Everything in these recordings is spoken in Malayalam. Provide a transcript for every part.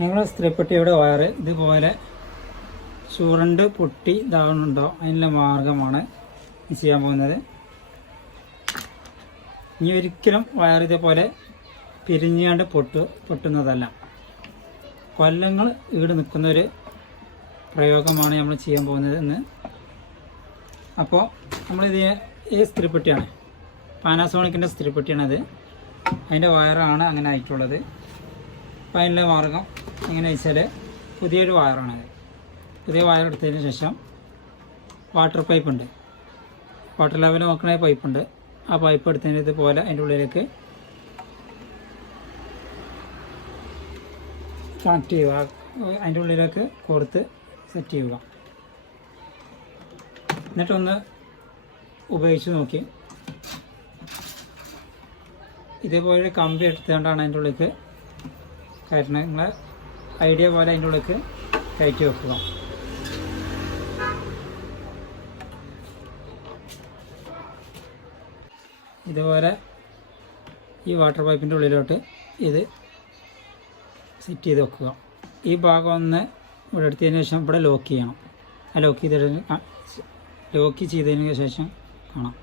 നിങ്ങളുടെ സ്ത്രീപ്പെട്ടിയുടെ വയറ് ഇതുപോലെ ചുരണ്ട് പൊട്ടി ഇതാവുന്നുണ്ടോ അതിനുള്ള മാർഗമാണ് ചെയ്യാൻ പോകുന്നത്. ഇനി ഒരിക്കലും വയർ ഇതേപോലെ പിരിഞ്ഞാണ്ട് പൊട്ടുന്നതല്ല. കൊല്ലങ്ങൾ ഈട് നിൽക്കുന്ന ഒരു പ്രയോഗമാണ് നമ്മൾ ചെയ്യാൻ പോകുന്നത് എന്ന്. അപ്പോൾ നമ്മളിത് ഈ സ്ത്രീപ്പെട്ടിയാണ്, പാനാസോണിക്കിൻ്റെ സ്ത്രീപ്പെട്ടിയാണത്. അതിൻ്റെ വയറാണ് അങ്ങനെ ആയിട്ടുള്ളത്. അപ്പോൾ അതിനുള്ള മാർഗം എങ്ങനെ വെച്ചാൽ പുതിയൊരു വയറാണത്. പുതിയ വയർ എടുത്തതിന് ശേഷം വാട്ടർ പൈപ്പ് ഉണ്ട്, വാട്ടർ ലെവൽ നോക്കണ പൈപ്പുണ്ട്. ആ പൈപ്പ് എടുത്തതിന് ഇതുപോലെ അതിൻ്റെ ഉള്ളിലേക്ക് കണക്ട് ചെയ്യുക, അതിൻ്റെ ഉള്ളിലേക്ക് കൊടുത്ത് സെറ്റ് ചെയ്യുക. എന്നിട്ടൊന്ന് ഉപയോഗിച്ച് നോക്കി. ഇതേപോലെ കമ്പി എടുത്തുകൊണ്ടാണ് അതിൻ്റെ ഉള്ളിലേക്ക് കയറ്റണം. നിങ്ങളെ ഐഡിയ പോലെ അതിൻ്റെ ഉള്ളിലേക്ക് കയറ്റി വെക്കുക. ഇതുപോലെ ഈ വാട്ടർ പൈപ്പിൻ്റെ ഉള്ളിലോട്ട് ഇത് സെറ്റ് ചെയ്ത് വെക്കുക. ഈ ഭാഗം ഒന്ന് ഇവിടെ എടുത്തതിന് ശേഷം ഇവിടെ ലോക്ക് ചെയ്യണം. ആ ലോക്ക് ചെയ്തതിന് ശേഷം കാണാം.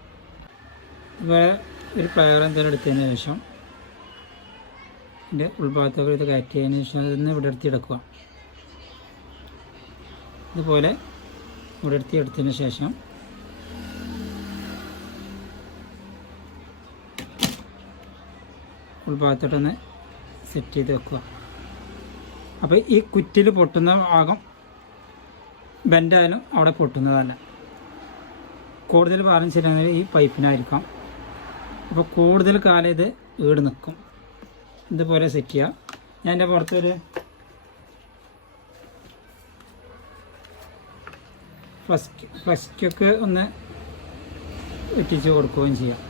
ഇവിടെ ഒരു പ്ലെയർ എന്തെങ്കിലും എടുത്തതിന് ശേഷം ഇതിൻ്റെ ഉൾഭാഗത്തൊക്കെ ഇത് കയറ്റിയതിന് ശേഷം അതിന്ന് ഇവിടെ എടുത്തിടക്കുക. ഇതുപോലെ ഇവിടെ എടുത്തതിന് ശേഷം ഉൾഭാഗത്തോട്ടൊന്ന് സെറ്റ് ചെയ്ത് വെക്കുക. അപ്പോൾ ഈ കുറ്റിൽ പൊട്ടുന്ന ഭാഗം ബെൻഡായാലും അവിടെ പൊട്ടുന്നതല്ല. കൂടുതൽ ഭാരം ശരിയാണെങ്കിൽ ഈ പൈപ്പിനായിരിക്കാം. അപ്പോൾ കൂടുതൽ കാലം ഇത് ഈട് നിൽക്കും. ഇതുപോലെ സെറ്റ് ചെയ്യുക. ഞാൻ എൻ്റെ പുറത്തൊരു ഫ്ലസ്കൊക്കെ ഒന്ന് ഇട്ടിച്ച് കൊടുക്കുകയും ചെയ്യാം.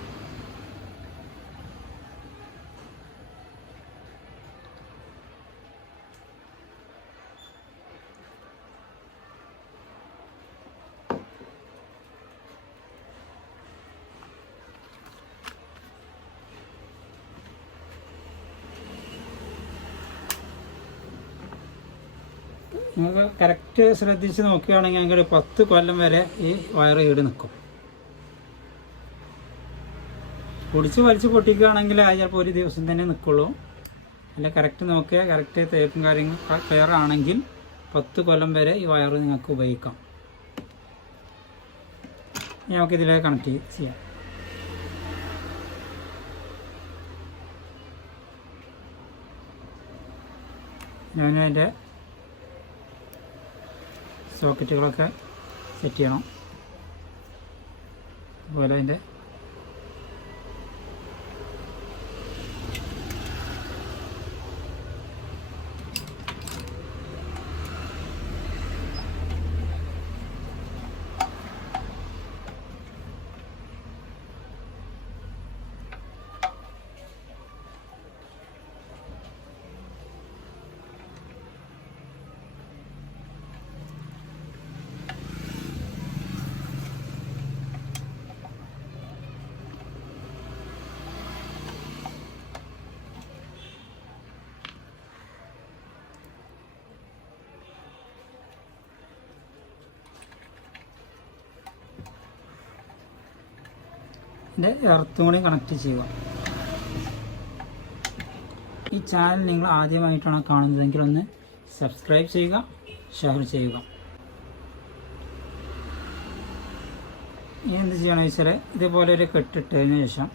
നിങ്ങൾക്ക് കറക്റ്റ് ശ്രദ്ധിച്ച് നോക്കുകയാണെങ്കിൽ ഞങ്ങൾക്ക് 10 കൊല്ലം വരെ ഈ വയറ് ഈട് നിൽക്കും. പൊടിച്ച് വലിച്ച് പൊട്ടിക്കുകയാണെങ്കിൽ അത് ചിലപ്പോൾ ഒരു ദിവസം തന്നെ നിൽക്കുള്ളൂ. അല്ല, കറക്റ്റ് നോക്കുക, കറക്റ്റ് തേപ്പും കാര്യങ്ങൾ ക്ലിയർ ആണെങ്കിൽ 10 കൊല്ലം വരെ ഈ വയറ് നിങ്ങൾക്ക് ഉപയോഗിക്കാം. നമുക്കിതിലേക്ക് കണക്ട് ചെയ്യാം. ഞാനതിൻ്റെ സോക്കറ്റുകളൊക്കെ സെറ്റ് ചെയ്യണം. അതുപോലെ അതിൻ്റെ എർത്തും കൂടി കണക്ട് ചെയ്യുക. ഈ ചാനൽ നിങ്ങൾ ആദ്യമായിട്ടാണ് കാണുന്നതെങ്കിൽ ഒന്ന് സബ്സ്ക്രൈബ് ചെയ്യുക, ഷെയർ ചെയ്യുക. ഇനി എന്ത് ചെയ്യണമെന്ന് വെച്ചാൽ ഇതേപോലെ ഒരു കെട്ടിട്ടതിന് ശേഷം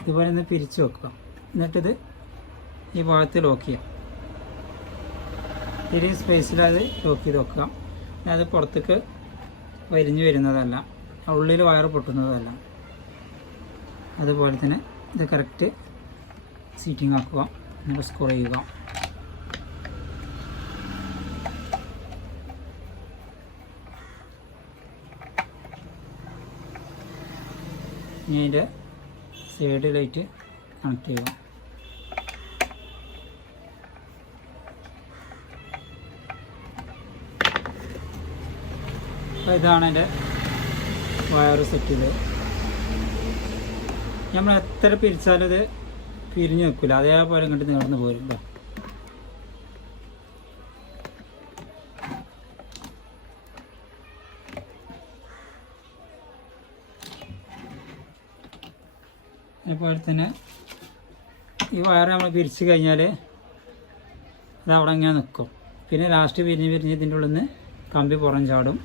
ഇതുപോലെ ഒന്ന് പിരിച്ചു വെക്കുക. എന്നിട്ടിത് ഈ ഭാഗത്ത് ലോക്ക് ചെയ്യാം. ഈ സ്പേസിൽ അത് ലോക്ക് ചെയ്ത് വെക്കുക. അത് പുറത്തേക്ക് വരിഞ്ഞു വരുന്നതല്ല, ഉള്ളിൽ വയർ പൊട്ടുന്നതല്ല. അതുപോലെ തന്നെ ഇത് കറക്റ്റ് സീറ്റിംഗ് ആക്കുക. എന്നിട്ട് സ്ക്രൂ ചെയ്യുക. ഇനി അതിൻ്റെ സൈഡിലായിട്ട് കണക്ട് ചെയ്യുക. അപ്പോൾ ഇതാണ് എൻ്റെ വയർ സെറ്റ് ചെയ്ത്. നമ്മൾ എത്ര പിരിച്ചാലും ഇത് പിരിഞ്ഞ് നിൽക്കില്ല, അതേപോലെ ഇങ്ങോട്ട് നേർന്ന് പോരും. അതുപോലെ തന്നെ ഈ വയർ നമ്മൾ പിരിച്ച് കഴിഞ്ഞാൽ അത് അവിടെ ഇങ്ങനെ നിൽക്കും. പിന്നെ ലാസ്റ്റ് പിരിഞ്ഞ് ഇതിൻ്റെ ഉള്ളിൽ നിന്ന് കമ്പി പുറം ചാടും.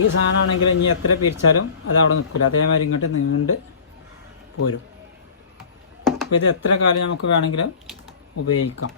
ഈ സാധനമാണെങ്കിൽ ഇനി എത്ര പിരിച്ചാലും അത് അവിടെ നിൽക്കില്ല, അതേമാതിരി ഇങ്ങോട്ട് നീണ്ട് പോരും. അപ്പോൾ ഇത് എത്ര കാലം നമുക്ക് വേണമെങ്കിലും ഉപയോഗിക്കാം.